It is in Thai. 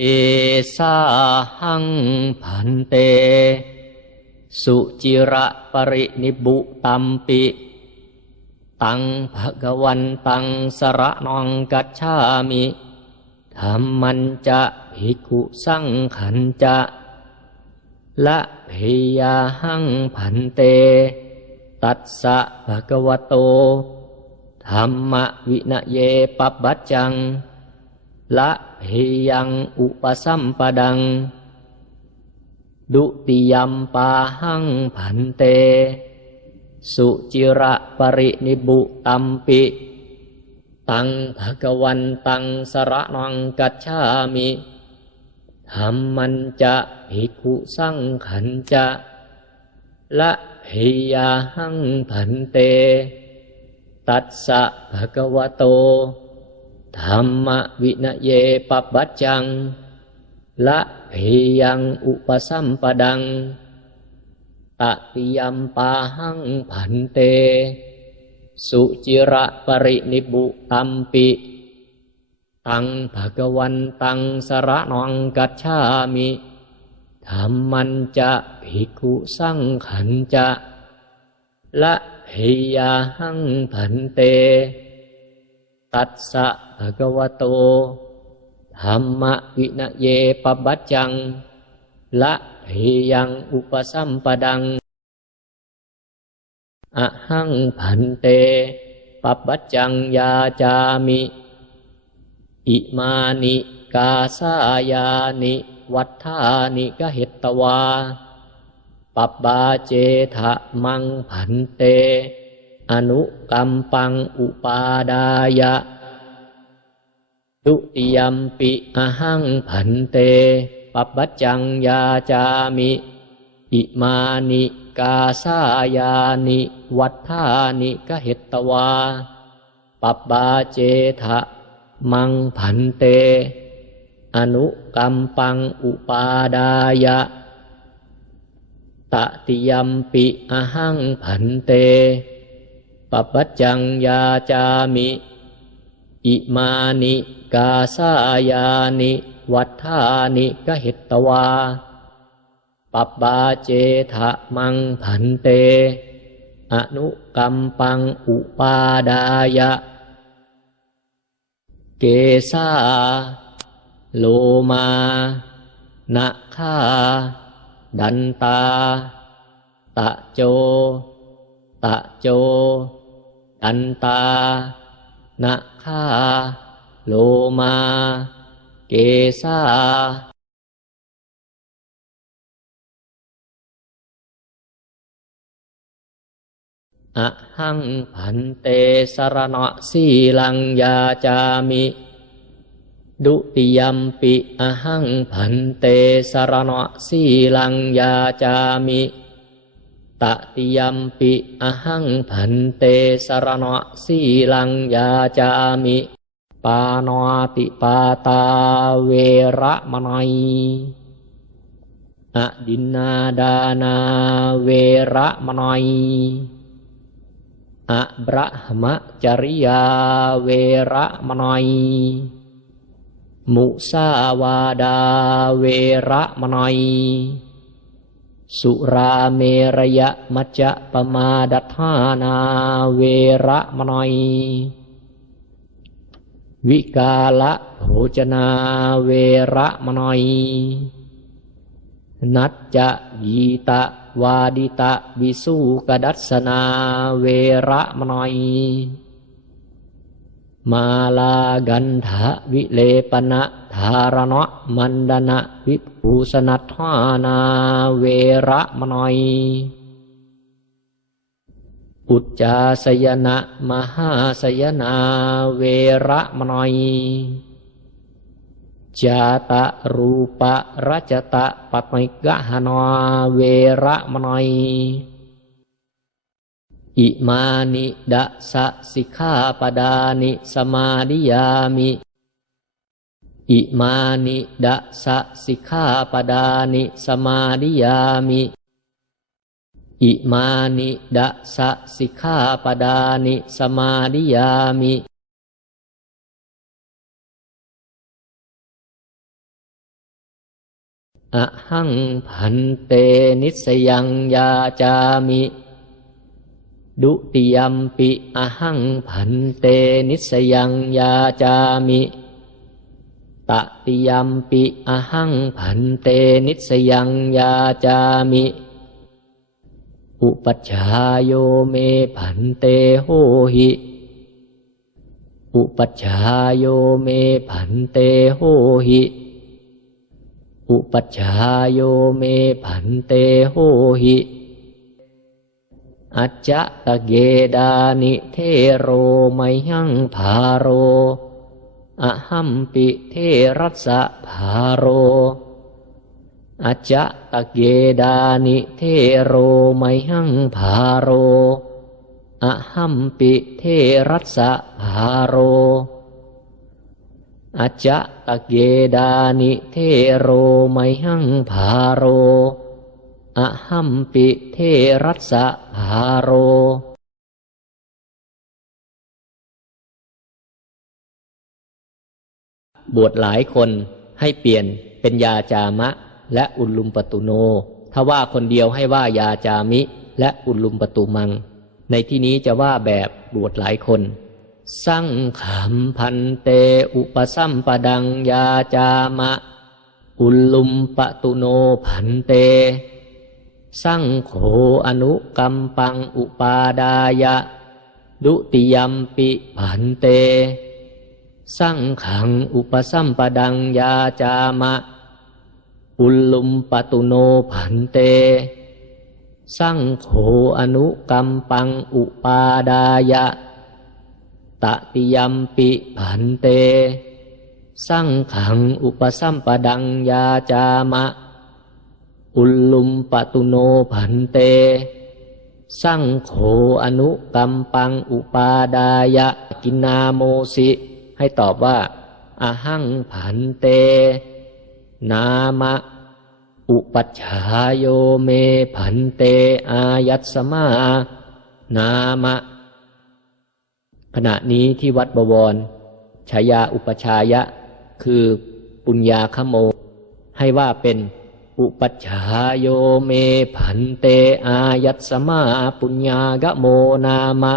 เอสาหังพันเต สุจิระปรินิบุตัมปิ ตังภะกวันตังสระนองกัจฉามิธรรมันจะภิกขุสังขันจะละเพยาหังพันเต ตัสสะภะกวโตธรรมวินเยปปัจจัง ละเพยังอุปสัมปดัง ดุติยมปาหังพันเต สุจิระปรินิบุตัมปิ ตังภะกวันตังสระนังกัจฉามิธรรมันจะภิกขุสังขันจะละเพยาหังพันเต ตัสสะภะคะวโต ธรรมวินเยปปัจจัง ละเพยังอุปสัมปดังตติยมปาหังพันเต สุจิระปรินิบุตัมปิ ตังภะกวันตังสระนองกัจฉามิธรรมันจะภิกขุสังขันจะ ละเพยาหังพันเต ตัสสะภะคะวะโตธรรมวินเยปบัจจัง ละเพยังอุปสัมปดัง อะหังพันเตปปัจจังยาจามิ อิมานิกาสายานิ วัฏฐานิกเหตตวาปับบาเจทะมังพันเต อนุกัมปังอุปาดายะดุติยมปิอหังพันเตปับบัจจังยาจามิ อิมานิกาสายานิวัฏฐานิกเหตตวาปับบาเจทะมังพันเต อนุกัมปังอุปาดายะตติยมปิอหังพันเต ปปัจจังยาจามิ อิมานิกาสายานิ วัฏฐานิกเหตตวาปับบาเจทะมังพันเต อนุกัมปังอุปาดายะ เกสาโลมานะคาดันตา ตะโจ ตะโจ ดันตานะคาโลมา เกสาอะหังพันเตสรณะสีลังยาจามิ ดุติยมปิอหังพันเตสรณะสีลังยาจามิ ตติยมปิอหังพันเตสรณะสีลังยาจามิ ปานวติปาตาเวระมนัยอดินนาดานาเวระมนัยอะบระมะจริยาเวระมนัย มุสาวาดาเวระมนัย สุราเมรยะมัจจะปมาดัฏานาเวระมนัยวิกาละโภจนาเวระมนัยนัจจะยีตะวาดิตะวิสูกดัสนาเวระมนัยมาลากันทะวิเลปนะธารณะมันดนะวิ ภูสนัทานาเวระมนัยอุจจาสยนะมหาสยนาเวระมนัยจาตะรูปะรัจตะปัตมิกะหนวาเวระมนัยอิมานิดะสะสิกขาปดานิสมาดิยามิ อิมานิดะสะสิกขาปดานิสมาดิยามิ อิมานิดะสะสิกขาปดานิสมาดิยามิอะหังพันเตนิสยังยาจามิ ดุติยมปิอะหังพันเตนิสยังยาจามิ ตติยมปิอหังพันเตนิสยังยาจามิ อุปัชายโยเมพันเตโหหิ อุปัชายโยเมพันเตโหหิ อุปัชายโยเมพันเตโหหิอัจจะตะเกดานิเทโรไมหังภาโร อะหัมปิเทรัสภาโรอัจะตะเกดานิเทโรไมหังภาโรอะหัมปิเทรัสภาโรอัจะตะเกดานิเทโรไมหังภาโรอะหัมปิเทรัสภาโร บวชหลายคนให้เปลี่ยนเป็นยาจามะ และอุลลุมปตุโน ถ้าว่าคนเดียวให้ว่ายาจามิ และอุลลุมปตุมัง ในที่นี้จะว่าแบบบวชหลายคนสั่งขามพันเตอุปสัมปดังยาจามะ อุลลุมปตุโนพันเต สั่งโขอนุกรรมปังอุปาดายะ ดุติยมปิพันเต สังขังอุปสัมปดังยาจามะอุลลุมปตุโนพันเต สังโขอนุกรรมปังอุปาดายะตติยมปิพันเต สังขังอุปสัมปดังยาจามะ อุลลุมปตุโนพันเต สังโขอนุกรรมปังอุปาดายะกินนาโมสิ ให้ตอบว่าอาหังผันเต นามะ อุปัชายโยเมผันเต อายัตสมา นามะ ขณะนี้ที่วัดบวรฉายาอุปชายะ คือปุญญาคโม ให้ว่าเป็นอุปัชฌายโยเมผันเตอายัตสมาปุญญากโมนามะ